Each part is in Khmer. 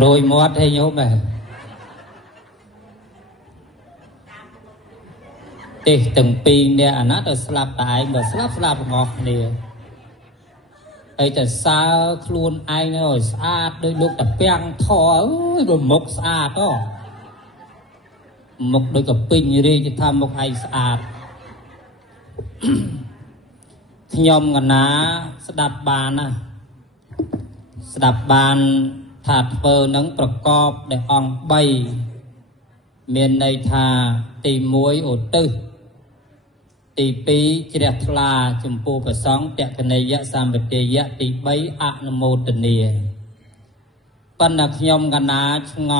rồi mót hay nhớ mẹ thì từng pin nè anh nó slap tại mà slap ngọt nè ấyแต่ซาខ្លួនឯងnóស្អាតដូចលោកតាពាំងថអើយបើមុខស្អាតហ៎មុខដូចកពេញរីគេថាមុខឯងស្អាតខ្ញុំកណាស្ដាប់បានណាស្ដាប់បានថាធ្វើនឹងប្រកបដោយអង្គ3មានន័យថាទី1ឧទ្ទិសទី2ជ្រះថ្លាចំពោះព្រះសង្ឃតក្កនេយៈសម្បទាយៈទី3អនុមោទនាប៉ុន្តែខ្ញុំកណាឆ្ង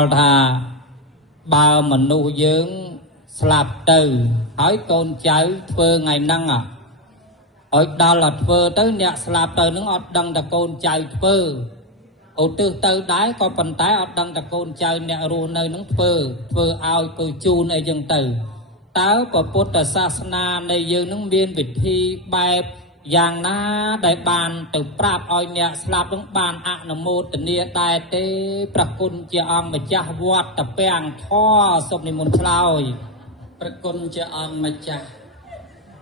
ល់ថាបើមនុស្សយើងស្លាប់ទៅហើយកូនចៅធ្វើថ្ងៃហ្នឹងឲ្យដល់ធ្វើទៅអ្នកស្លាប់ទៅនឹងអត់ដឹងតែកូនចៅធ្វើឧទ្ទិសទៅដែរក៏ប៉ុន្តែអត់ដឹងតែកូនចៅអ្នករស់នៅនឹងធ្វើឲ្យធ្វើជូនអីចឹងទៅតើពុទ្ធសាសនានៃយើងនឹងមានវិធីបែបយ៉ាងណាដែលបានទៅប្រាប់ឲ្យអ្នកស្លាប់នឹងបានអនុមោទនាដែរទេព្រះគុណជាអង្គម្ចាស់វត្តតាពាំងធរសូមនិមន្តឆ្លើយព្រះគុណជាអង្គម្ចាស់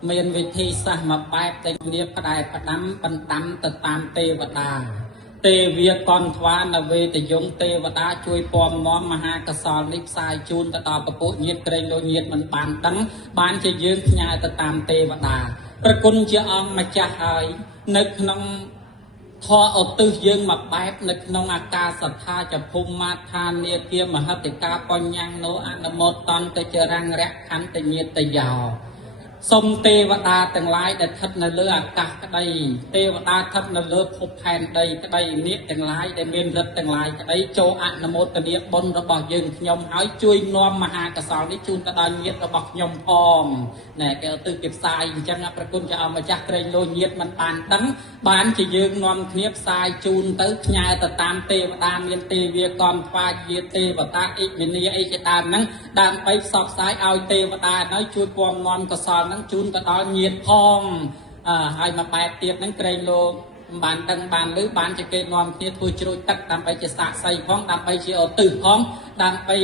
មានវិធីសាស្ត្រមួយបែបដែលគ្នាផ្ដែផ្ដាំបណ្ដាំទៅតាមទេវតាទេវាកនថ្វានវេទយងទេវតាជួយពំនាំមហាកសលនេះផ្សាយជូនទៅដល់ពពួកញាតិក្រែងលោញាតិមិនបានដឹងបានជាយើងផ្ញើទៅតាមទេវតាព្រះគុណជាអង្គម្ចាស់ហើយនៅក្នុងធម៌ឧទ្ទិសយើងមកបែបនៅក្នុងអាកាសថាចភូមិមាឋានាគាមហតិកាបញ្ញណោអនុមោទនទៅចរង្គរៈខន្តញាតយោសូមទេវតាទាំងឡាយដែលស្ថិតនៅលើអាកាសក្តីទេវតាស្ថិតនៅលើភពផែនដីក្តីនាគទាំងឡាយដែលមានឫទ្ធិទាំងឡាយក្តីចូលអនុមោទនាបុណ្យរបស់យើងខ្ញុំហើយជួយនាំមហាកសលនេះជូនទៅដល់ញាតិរបស់ខ្ញុំផងណែគេឧទ្ទិសគេផ្សាយអញ្ចឹងព្រះគុណជាអង្គម្ចាស់ក្រែងលោញាតិមិនបានដឹងបានជាយើងនាំគ្នាផ្សាយជូនទៅផ្ញើទៅតាមទេវតាមានទេវាកំថ្វាយាទេវតាអិវិនីអីជាដើមហ្នឹងដើម្បីផ្សព្វផ្សាយឲ្យទេវតានៅជួយពំនាំកសលជូនទៅដល់ញាតិផងហើយមកបែបទៀតហ្នឹងក្រែងលោកបានដឹងបានឮបានជាគេនាំគ្នាធ្វើជ្រួចទឹកដើម្បីជាសាក្សីផងដើម្បីជាឧទ្ទិសផងដើម្បី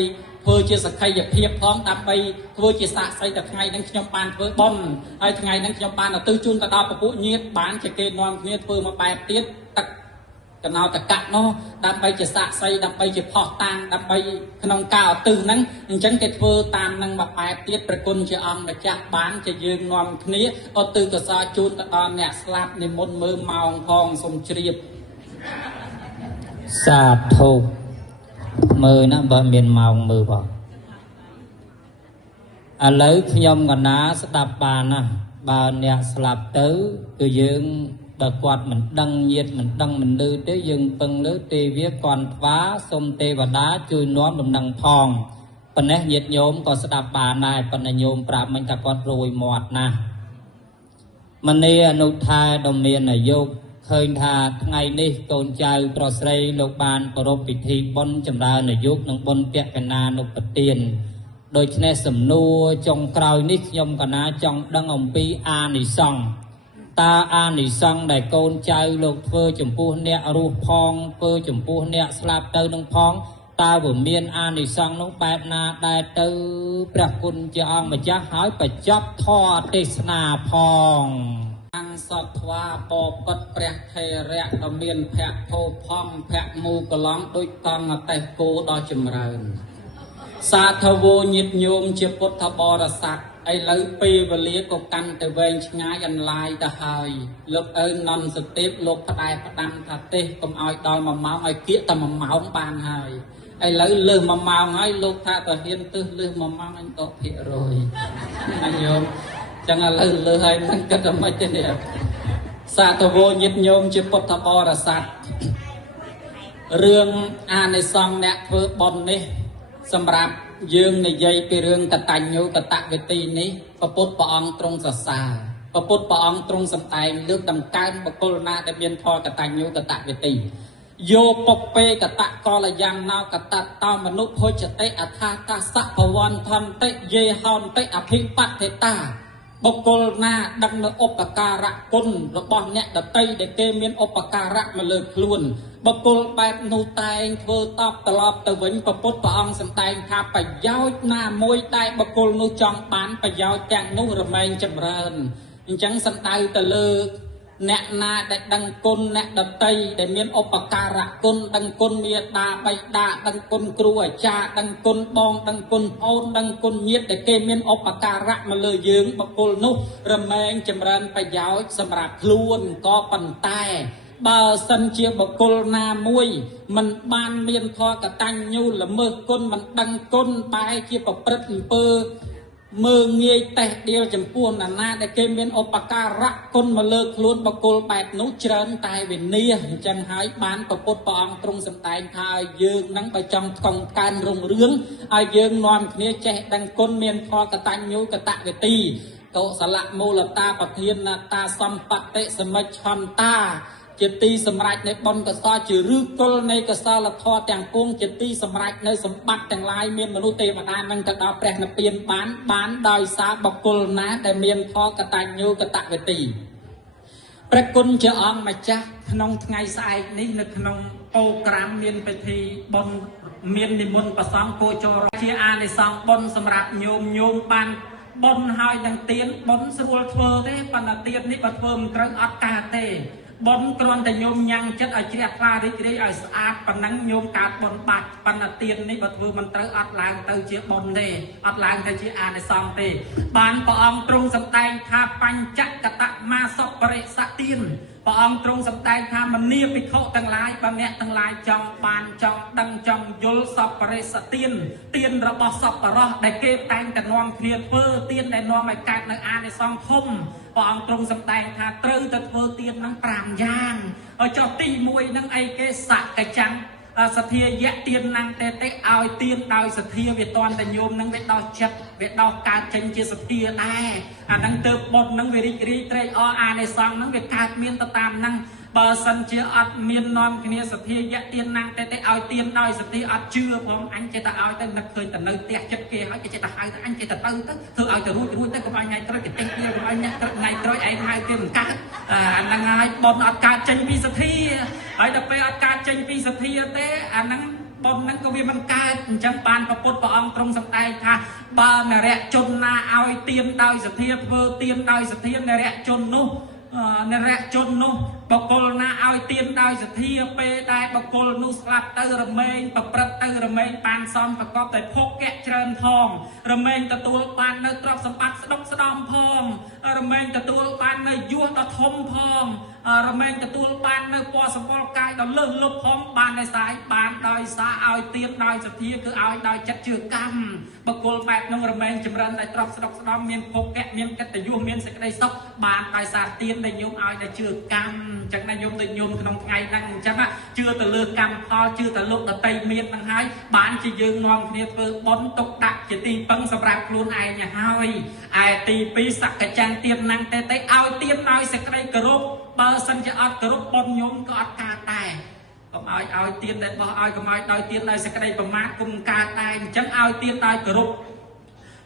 ធ្វើជាសក្ខីភាពផងដើម្បីធ្វើជាសាក្សីតែថ្ងៃហ្នឹងខ្ញុំបានធ្វើបុណ្យហើយថ្ងៃហ្នឹងខ្ញុំបានឧទ្ទិសជូនទៅដល់ពពួកញាតិបានជាគេនាំគ្នាធ្វើមកបែបទៀតទឹកកណោតកៈនោះដើម្បីជាសាក្សីដើម្បីជាផុសតាងដើម្បីក្នុងការឧទ្ទិសហ្នឹងអញ្ចឹងគេធ្វើតាមនឹងមកបែបទៀតព្រះគុណជាអង្គម្ចាស់បានជាយើងនាំគ្នាឧទ្ទិសកុសលជូនទៅដល់អ្នកស្លាប់និមន្តមើលម៉ោងផងសូមជ្រាបសាធុមើលណាបើមានម៉ោងមើលបងឥឡូវខ្ញុំកណាស្ដាប់បានណាបើអ្នកស្លាប់ទៅគឺយើងបើគាត់មិនដឹងញាតមិនដឹងមិនឮទេយើងពឹងលើទេវាគាត់ថ្វាសូមទេវតាជួយនាំដំណឹងផងប៉ុន្តែញាតញោមក៏ស្ដាប់បានដែរប៉ុន្តែញោមប្រាប់មិនថាគាត់រួយមាត់ណាមនីអនុថាដ៏មានអាយុឃើញថាថ្ងៃនេះកូនចៅប្រុសស្រីលោកបានគោរពពិធីបុណ្យចម្រើនអាយុនិងបុណ្យពាក់កណានុប្រទានដូច្នេះសំណួរចុងក្រោយនេះខ្ញុំកណាចង់ដឹងអំពីអានិសង្ឃតើអានិសង្ឃដែលកូនចៅលោកធ្វើចំពោះអ្នករស់ផងធ្វើចំពោះអ្នកស្លាប់ទៅនឹងផងតើវាមានអានិសង្ឃនោះបែបណាដែរទៅព្រះគុណជាអង្គម្ចាស់ហើយបញ្ចប់ធម៌ទេសនាផងអង្គសត្វាបបិទ្ធព្រះថេរៈដ៏មានភៈភោផង់ភៈមូកឡង់ដូចតង់អតេះគោដ៏ចម្រើនសាធវោញាតិញោមជាពុទ្ធបរិស័ទឥឡូវពេលវេលាក៏កាន់តែវែងឆ្ងាយអន្លាយទៅហើយលោកអើននន់សទេពលោកផ្ដែផ្ដាំថាទេសកុំឲ្យដល់1ម៉ោងឲ្យគៀកតែ1ម៉ោងបានហើយឥឡូវលើស1ម៉ោងហើយលោកថាទៅហ៊ានទឹះលើស1ម៉ោងអញតភាគរយណាញោមចឹងឥឡូវលើសហើយមិនគិតតែមិនទេនេះសាធវោញាតិញោមជាពុទ្ធបរិស័ទរឿងអានិសង្ឃអ្នកធ្វើបុណ្យនេះសម្រាប់យើងនិយាយពីរឿងកតញ្ញូកតវេទីនេះព្រះពុទ្ធព្រះអង្គទ្រង់សរសើរព្រះពុទ្ធព្រះអង្គទ្រង់សម្ដែងលើកតម្កើងបុគ្គលណាដែលមានធម៌កតញ្ញូកតវេទីយោពុពេកតកលយ៉ាងណោកតតោមនុភុជតិអថាកាសៈភវន្តន្តិយេហន្តិអភិបត្តិតា បុគ្គលណាដឹងនៅឧបការៈគុណរបស់អ្នកដតីដែលគេមានឧបការៈមកលើខ្លួនបុគ្គលបែបនោះតែងធ្វើតបត្រឡប់ទៅវិញព្រះពុទ្ធព្រះអង្គសម្ដែងថាប្រយោជន៍ណាមួយដែលបុគ្គលនោះចង់បានប្រយោជន៍ទាំងនោះរមែងចម្រើនអញ្ចឹងសំដៅទៅលើអ្នកណាដែលដឹងគុណអ្នកដតីដែលមានឧបការៈគុណដឹងគុណមេដាបៃតាដឹងគុណគ្រូអាចារ្យដឹងគុណបងដឹងគុណអូនដឹងគុណញាតិដែលគេមានឧបការៈមកលើយើងបុគ្គលនោះរមែងចម្រើនប្រយោជន៍សម្រាប់ខ្លួនក៏ប៉ុន្តែបើសិនជាបុគ្គលណាមួយមិនបានមានធម៌កតញ្ញូល្មើសគុណមិនដឹងគុណបែរជាប្រព្រឹត្តអំពើមើងងាយតេះដៀលចំពោះណានាដែលគេមានឧបការៈគុណមកលើខ្លួនបុគ្គលបែបនោះច្រើនតែវិនាសអញ្ចឹងហើយបានព្រះពុទ្ធព្រះអង្គទ្រង់សម្ដែងថាឲ្យយើងនឹងបើចង់ថ្កុំកើនរុងរឿងឲ្យយើងនាំគ្នាចេះដឹងគុណមានធម៌កតញ្ញូកតវេទីកុសលមូលតាប្រធានតាសម្បត្តិសមិច្ឆន្តាជាទីសម្រេចនៃបុណ្យកុសលជាឫសគល់នៃកុសលធម៌ទាំងពួងជាទីសម្រេចនៅសម្បត្តិទាំងឡាយមានមនុស្សទេវតានឹងទៅដល់ព្រះនិព្វានបានដោយសារបុគ្គលណាដែលមានធម៌កតញ្ញូកតវេទីព្រះគុណជាអង្គម្ចាស់ក្នុងថ្ងៃស្អែកនេះនៅក្នុងអូក្រាមមានពិធីបុណ្យមាននិមន្តព្រះសង្ឃគោចរជាអានិសង្ឃបុណ្យសម្រាប់ញោមបានបុណ្យហើយនឹងទានបុណ្យស្រួលធ្វើទេប៉ុន្តែទាននេះបើធ្វើមិនត្រូវអត់កើតទេបុណ្យគ្រាន់តែញោមញ៉ាំងចិត្តឲ្យជ្រះថ្លារីករាយឲ្យស្អាតប៉ុណ្ណឹងញោមកើតបុណ្យបាច់ប៉ុន្តែទាននេះបើធ្វើមិនត្រូវអត់ឡើងទៅជាបុណ្យទេអត់ឡើងទៅជាអានិសង្ឃទេបានព្រះអង្គទ្រង់សម្ដែងថាបញ្ចកតមាសបរិសទានព្រះអង្គទ្រង់សម្ដែងថាមនីភិក្ខុទាំងឡាយបើអ្នកទាំងឡាយចង់បានចង់ដឹងចង់យល់សពរិសទានទានរបស់សពរោះដែលគេតែងតែនាំគ្នាធ្វើទានដែលនាំឲ្យកើតនៅអានិសង្ឃធំព្រះអង្គទ្រង់សម្ដែងថាត្រូវតែធ្វើទាននឹង5យ៉ាងឲ្យចុះទី1នឹងអីគេសកចាំសទ្ធាយៈទានណាំងតេតិឲ្យទានដោយសទ្ធាវាតន់តែញោមនឹងវាដោះចិត្តវាដោះកើតចេញជាសទ្ធាដែរអាហ្នឹងទៅបុតនឹងវារីករាយត្រេកអរអានិសង្ឃនឹងវាកើតមានទៅតាមហ្នឹងបើសិនជាអត់មាននាំគ្នាសទ្ធាយៈទានណាំងតេតិឲ្យទានដោយសទ្ធាអត់ជឿផងអញចេះតែឲ្យទៅនឹកឃើញតែនៅផ្ទះចិត្តគេហើយគេចេះតែហៅទៅអញចេះតែទៅធ្វើឲ្យទៅរួចទៅកុំឲ្យថ្ងៃក្រោយគេទេគ្នាកុំឲ្យអ្នកថ្ងៃក្រោយឯងហៅគេមិនកើតអាហ្នឹងហើយបុតអត់កើតចេញពីសទ្ធាហើយដល់ពេលអត់កើតចេញពីសទ្ធាទេអាហ្នឹងបុណ្យហ្នឹងក៏វាមិនកើតអញ្ចឹងបានព្រះពុទ្ធព្រះអង្គទ្រង់សម្ដែងថាបើនរៈជនណាឲ្យទានដោយសទ្ធាធ្វើទានដោយសទ្ធានរៈជននោះបុគ្គលណាឲ្យទានដោយសទ្ធាពេលដែលបុគ្គលនោះស្លាប់ទៅរមែងប្រព្រឹត្តទៅរមែងបានសំប្រកបដោយភោគៈច្រើនផងរមែងទទួលបាននៅទ្រព្យសម្បត្តិស្ដុកស្ដំផងរមែងទទួលបាននៅយសដ៏ធំផងរមែងទទួលបាននៅពណ៌សម្បុរកាយដ៏លើសលប់ផងបានដោយសារបានដោយសារឲ្យទានដោយសទ្ធាគឺឲ្យដោយចិត្តជឿកម្មបុគ្គលបែបនោះរមែងចម្រើនដោយទ្រព្យស្ដុកស្ដំមានភោគៈមានកិត្តិយសមានសេចក្តីសុខបានដោយសារទានដែលញោមឲ្យដោយជឿកម្មអញ្ចឹងណាញោមដូចញោមក្នុងថ្ងៃហ្នឹងអញ្ចឹងជឿទៅលើកម្មផលជឿទៅលោកដតីមានហ្នឹងហើយបានជាយើងនាំគ្នាធ្វើបុណ្យទុកដាក់ជាទីពឹងសម្រាប់ខ្លួនឯងហើយឯទី2សក្កចាំងទានណាំងតេតិឲ្យទានដោយសេចក្តីគោរពបើសិនជាអត់គោរពបុណ្យញោមក៏អត់កើតដែរកុំឲ្យទានដែលបោះឲ្យកុំឲ្យដោយទានដោយសេចក្តីប្រមាទគុំកើតដែរអញ្ចឹងឲ្យទានដោយគោរព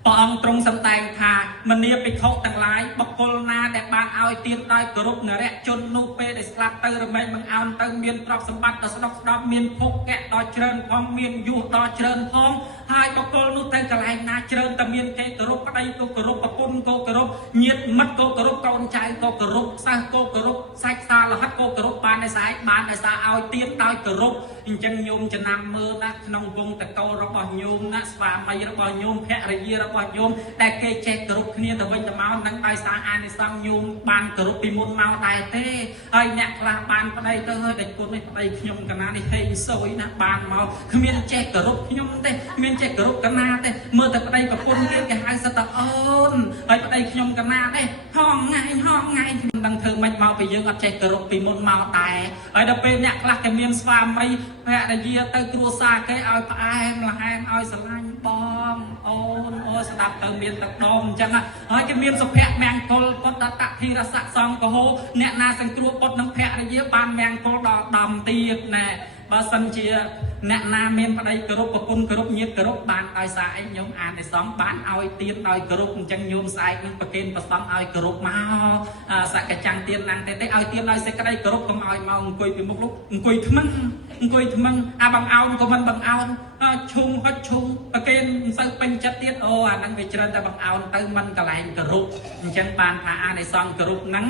ព្រះអង្គទ្រង់សម្ដែងថាមនីភិក្ខុទាំងឡាយបុគ្គលណាដែលបានឲ្យទានដោយគោរពនរៈជននោះពេលដែលស្លាប់ទៅរមែងបង្អោនទៅមានទ្រព្យសម្បត្តិដ៏ស្ដុកស្ដម្ភមានភោគៈដ៏ច្រើនផងមានយសដ៏ច្រើនផងហើយបុគ្គលនោះទៅកន្លែងណាច្រើនតែមានគេគោរពប្តីក៏គោរពប្រពន្ធក៏គោរពញាតិមិត្តក៏គោរពកូនចៅក៏គោរពសិស្សក៏គោរពសាច់សាលហិតក៏គោរពបានដោយសារឲ្យទានដោយគោរពអញ្ចឹងញោមចំណាំមើលណាក្នុងវងតកូលរបស់ញោមណាស្វាមីរបស់ញោមភរិយារបស់ញោមតែគេចេះគោរពគ្នាទៅវិញទៅមកនឹងដោយសារអានិសង្ឃញោមបានគោរពពីមុនមកដែរទេហើយអ្នកខ្លះបានប្តីទៅហើយតែគុណនេះប្តីខ្ញុំកណានេះហេងសួយណាបានមកគ្មានចេះគោរពខ្ញុំទេគ្មានចេះគោរពកណាទេមើលតែប្តីប្រពន្ធគេហៅសត្វតាអូនហើយប្តីខ្ញុំកណាទេហងថ្ងៃខ្ញុំដឹងធ្វើម៉េចមកពីយើងអត់ចេះគោរពពីមុនមកដែរហើយដល់ពេលអ្នកខ្លះគេមានស្វាមីភរិយាទៅគ្រួសារគេឲ្យផ្អែមល្ហែមឲ្យស្រឡាញ់ បងអូនអូស្ដាប់ទៅមានទឹកដមអញ្ចឹងហើយគេមានសុភមង្គលពុទ្ធតធិរស័ក្តិសង្ឃហោអ្នកណាសង្គ្រោះពុទ្ធនឹងភរិយាបានមង្គលដល់ដំទៀតណែបើសិនជាអ្នកណាមានប្តីគោរពប្រគុណគោរពញាតិគោរពបានឲ្យសារអីញោមអានឯសងបានឲ្យទៀនដោយគោរពអញ្ចឹងញោមស្អែកនឹងប្រគេនប្រសងឲ្យគោរពមកសកចាំងទៀនណាំងទេឲ្យទៀនឲ្យសេចក្តីគោរពកុំឲ្យមកអង្គុយពីមុខលោកអង្គុយថ្មឹងអាបង្អោនក៏មិនបង្អោនឈុំហុចឈុំប្រគេនមិនសូវពេញចិត្តទៀតអូអាហ្នឹងវាច្រើនតែបង្អោនទៅមិនកន្លែងគោរពអញ្ចឹងបានថាអានិសង្ឃគោរពហ្នឹង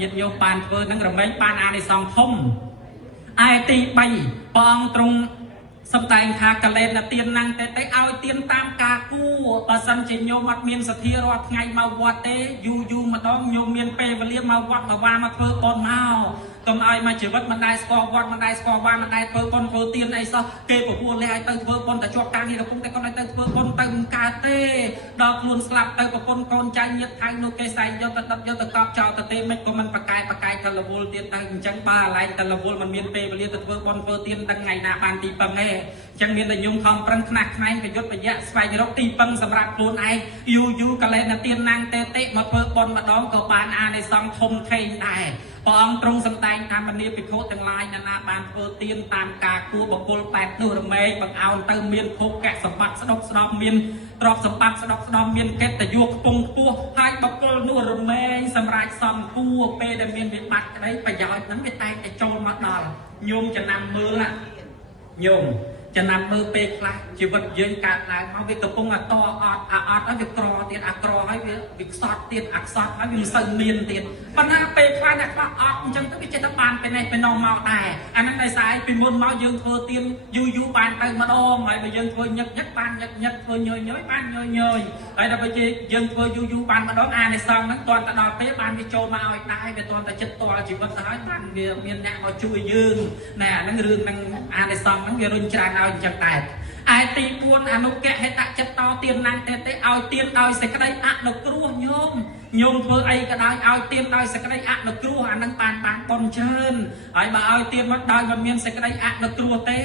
ញាតិញោមបានធ្វើហ្នឹងរមែងបានអានិសង្ឃធំឯទី3ព្រះអង្គទ្រង់សំដែងថាកលែនទៀនណាំងទេឲ្យទៀនតាមការគួរបើសិនជាញោមអត់មានសទ្ធារាល់ថ្ងៃមកវត្តទេយូរម្ដងញោមមានពេលវេលាមកវត្តមកវាមកធ្វើបុណ្យមកកុំឲ្យមកជីវិតមិនដែរស្គាល់វត្តមិនដែរស្គាល់វាមិនដែរធ្វើបុណ្យធ្វើទៀនអីសោះគេពពោះលះឲ្យទៅធ្វើបុណ្យតែជាប់ការងារកំពុងតែគាត់ឲ្យទៅធ្វើបុណ្យទៅមិនកើតទេដល់ខ្លួនស្លាប់ទៅប្រពន្ធកូនចៅញាតិថៅនោះគេសែងយកទៅដុតយកទៅកប់ចោលទៅទេមិនក៏មិនប្រកែកទៅរវល់ទៀតទៅអញ្ចឹងបើអាឡែងទៅរវល់មិនមានពេលវេលាទៅធ្វើបុណ្យធ្វើទៀនទាំងថ្ងៃណាបានទីពឹងទេអញ្ចឹងមានតែញោមខំប្រឹងខ្នះខ្នែងប្រយុទ្ធប្រយ័ត្នស្វែងរកទីពឹងសម្រាប់ខ្លួនឯងយូរកលែនទៀនណាំងទេមកធ្វើបុណ្យម្ដងក៏បានអានិសង្ឃធំធេងដែរព្រះអង្គទ្រង់សម្ដែងថាមនីភិក្ខុទាំងឡាយណាបានធ្វើទៀនតាមការគួរបុគ្គល8នោះរមែងបង្អោនទៅមានភោគៈសម្បត្តិស្ដុកស្ដំមានទ្រព្យសម្បត្តិស្ដុកស្ដំមានកិត្តិយសខ្ពង់ខ្ពស់ហើយបុគ្គលនោះរមែងសម្រាប់សំគួរពេលដែលមានវិបត្តិក្តីប្រយោជន៍ហ្នឹងវាតែងតែចូលមកដល់ញោមចំណាំមើលញោមចំណាំមើលពេលខ្លះជីវិតយើងកើតឡើងមកវាកំពុងអត់ហើយវាក្រទៀតអាក្រហើយវាខ្សត់ទៀតអាខ្សត់ហើយវាមិនសូវមានទៀតប៉ុន្តែពេលខ្លះអ្នកខ្លះអត់អញ្ចឹងទៅវាចិត្តតែបានទៅនេះទៅនោះមកដែរអាហ្នឹងដោយសារពីមុនមកយើងធ្វើទៀនយូរបានទៅម្ដងហើយបើយើងធ្វើញឹកបានញឹកធ្វើញយបានញយហើយដល់ពេលយើងធ្វើយូរបានម្ដងអានិសង្ឃហ្នឹងទាន់ទៅដល់ពេលបានវាចូលមកឲ្យដែរវាទាន់តែចិត្តតល់ជីវិតទៅហើយបានវាមានអ្នកមកជួយយើងណែអាហ្នឹងរឿងហ្នឹងអានិសង្ឃហ្នឹងវារុញច្រានឲ្យអញ្ចឹងដែរឯទី4អនុកហេតចិត្តតទៀនណាំងទេឲ្យទៀនដោយសេចក្តីអនុគ្រោះញោមធ្វើអីក៏ដោយឲ្យទៀនដោយសេចក្តីអនុគ្រោះអានឹងបានប៉ុនច្រើនហើយបើឲ្យទៀនមកដោយមិនមានសេចក្តីអនុគ្រោះទេ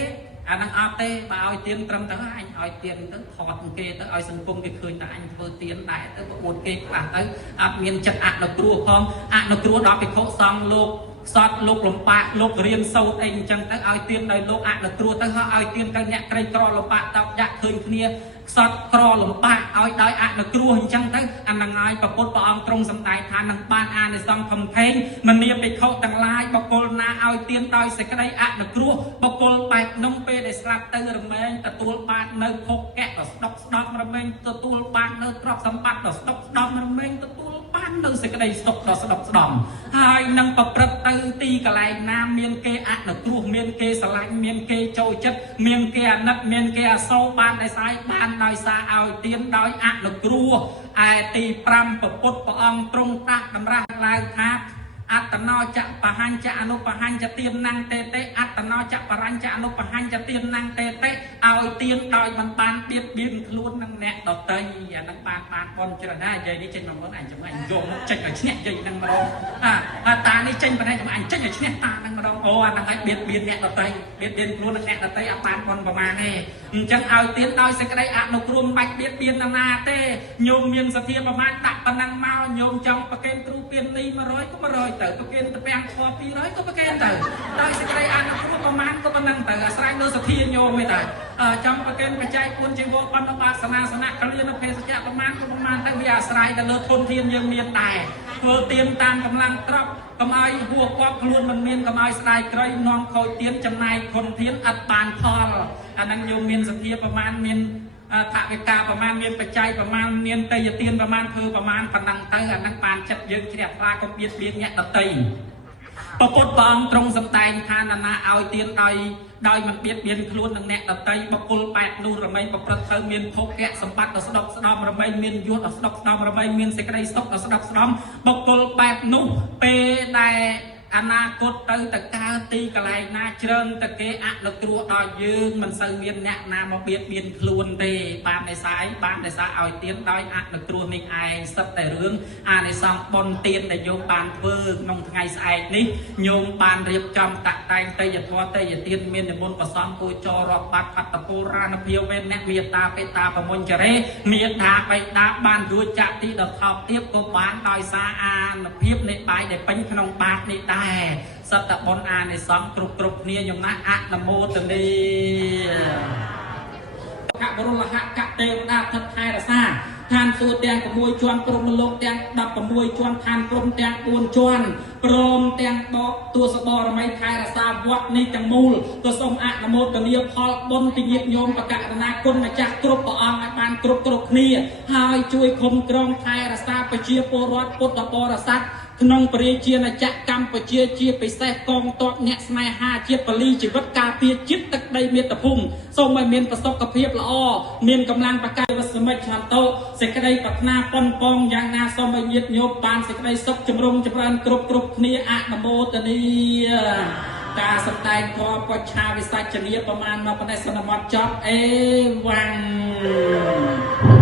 អានឹងអត់ទេបើឲ្យទៀនត្រឹមទៅអញឲ្យទៀនទៅថតគេទៅឲ្យសង្គមគេឃើញថាអញធ្វើទៀនដែរទៅបួតគេខ្លះទៅអត់មានចិត្តអនុគ្រោះផងអនុគ្រោះដល់ភិក្ខុសង្ឃលោកសតលោកលំបាកលោករៀនសូត្រអីអញ្ចឹងទៅឲ្យទៀនដោយលោកអនុគ្រោះទៅហើយឲ្យទៀនទៅអ្នកក្រីក្រលំបាកតបដាក់ឃើញគ្នាខ្សត់ក្រលំបាកឲ្យដោយអនុគ្រោះអញ្ចឹងទៅអានឹងហើយព្រះពុទ្ធព្រះអង្គទ្រង់សម្ដែងថានឹងបានអានិសង្ឃធំធេងមនាភិក្ខុទាំងឡាយបុគ្គលណាឲ្យទៀនដោយសេចក្តីអនុគ្រោះបុគ្គលបែបនោះពេលដែលស្លាប់ទៅរមែងទទួលបាននៅភពកៈដ៏ស្ដុកស្ដំរមែងទទួលបាននៅទ្រព្យសម្បត្តិដ៏ស្ដុកស្ដំរមែងទទួលបាននៅសេចក្តីសុខដ៏ស្ដុកស្ដំហើយនឹងប្រព្រឹត្តទៅទីកន្លែងណាមានគេអនុគ្រោះមានគេស្រឡាញ់មានគេចូលចិត្តមានគេអាណិតមានគេអាសូរបានដោយសារបានដោយសារឲ្យទៀនដោយអនុគ្រោះឯទី5ព្រះពុទ្ធព្រះអង្គទ្រង់ត្រាស់តម្រាស់ឡើងថាអត្តនោចៈបហញ្ចៈអនុបហញ្ចទៀនណាំងទេអត្តនោចៈបរញ្ចៈអនុបហញ្ចទៀនណាំងទេឲ្យទៀនដោយមិនបានបៀតបៀនខ្លួននឹងអ្នកដទៃអានឹងបានបនច្រើនណាស់និយាយនេះចេញមកមុនអញចាំអញយកមកចេញឲ្យឈ្នះនិយាយនឹងម្ដងតានេះចេញប៉ុណ្ណេះចាំអញចេញឲ្យឈ្នះតានឹងម្ដងអូអានឹងឲ្យបៀតបៀនអ្នកដទៃបៀតបៀនខ្លួននឹងអ្នកដទៃអត់បានបនប្រមាណទេអញ្ចឹងឲ្យទៀនដោយសេចក្តីអនុគ្រោះមិនបាច់បៀតបៀននរណាទេញោមមានសទ្ធាប្រមាណដាក់ប៉ុណ្ណឹងមកញោមចង់ប្រកេនគ្រូពៀននី100ក៏100ទៅប្រកេនតពាំងធម៌200ក៏ប្រកេនទៅដោយសេចក្តីអនុគ្រោះប្រមាណក៏ប៉ុណ្ណឹងទៅអាស្រ័យលើសទ្ធាញោមទេតាចង់ប្រកេនបច្ច័យ4ជីវរបណ្ឌបាតសនាសនៈកលយានភេសជ្ជៈប្រមាណក៏ប្រមាណទៅវាអាស្រ័យទៅលើធនធានយើងមានដែរធ្វើទៀនតាមកម្លាំងទ្រព្យកុំឲ្យហួសគាត់ខ្លួនមិនមានកុំឲ្យស្ដាយក្រៃនាំខូចទៀនចំណាយធនធានអត់បានផលអាហ្នឹងញោមមានសទ្ធាប្រមាណមានថវិកាប្រមាណមានបច្ច័យប្រមាណមានតេយ្យទានប្រមាណធ្វើប្រមាណប៉ុណ្ណឹងទៅអាហ្នឹងបានចិត្តយើងជ្រះថ្លាកុំបៀតបៀនអ្នកដទៃព្រះពុទ្ធព្រះអង្គទ្រង់សម្ដែងថាណាឲ្យទៀនដោយមិនបៀតបៀនខ្លួននឹងអ្នកដទៃបុគ្គល8នោះរមែងប្រព្រឹត្តទៅមានភោគៈសម្បត្តិដ៏ស្ដុកស្ដំរមែងមានយសដ៏ស្ដុកស្ដំរមែងមានសេចក្តីសុខដ៏ស្ដុកស្ដំបុគ្គល8នោះពេលដែល អាណាគតទៅតកើទីកន្លែងណាជ្រឹងតគេអនុគ្រោះដល់យើងមិនសូវមានអ្នកណាមកបៀតបៀនខ្លួនទេបានតែស្អីបានតែស្អឲ្យទៀនដោយអនុគ្រោះនេះឯងសិតតែរឿងអានិសង្ឃបុណ្យទៀនដែលយើងបានធ្វើក្នុងថ្ងៃស្អែកនេះញោមបានរៀបចំតាក់តែងតេយ្យធម៌តេយ្យទានមាននិមន្តប្រសំពូចររាប់បាត់អត្តពូរានភាវេអ្នកមេតាបេតាប្រមុញ្ចរេមេតាបេតាបានរួចចាក់ទីដល់ថោកទៀតក៏បានដោយសារអានុភាពនៃបាយដែលពេញក្នុងបាតនេះដែរសត្វបុណ្យអានិសង្ឃគ្រប់គ្នាខ្ញុំណាអនុមោទនីកបរុលហកទេវតាថិតថែរក្សាឋានសួគ៌ទាំង6ជាន់ព្រំលោកទាំង16ជាន់ឋានព្រំទាំង4ជាន់ព្រមទាំងបកទួសបរមីថែរក្សាវត្តនេះទាំងមូលក៏សូមអនុមោទនាផលបុណ្យពីញាតិញោមបកករណាគុណម្ចាស់គ្រប់ព្រះអង្គឲ្យបានគ្រប់គ្នាហើយជួយគុំក្រងថែរក្សាប្រជាពលរដ្ឋពុទ្ធបរិស័ទក្នុងប្រជាណាចក្រកម្ពុជាជាពិសេសកងទ័ពអ្នកស្នេហាជាតិបលីជីវិតការពារជាតិទឹកដីមាតុភូមិសូមឲ្យមានប្រសុខភាពល្អមានកម្លាំងប្រកាយវសមិច្ឆន្ទោសេចក្តីប្រាថ្នាប៉ុនប៉ងយ៉ាងណាសូមឲ្យញាតិញោមបានសេចក្តីសុខចម្រុងចម្រើនគ្រប់គ្នាអនុមោទនីការសម្ដែងធម៌បច្ឆាវិសច្ចនីប្រមាណមកប៉ុណ្ណេះសន្មតចប់អេវ៉ាំង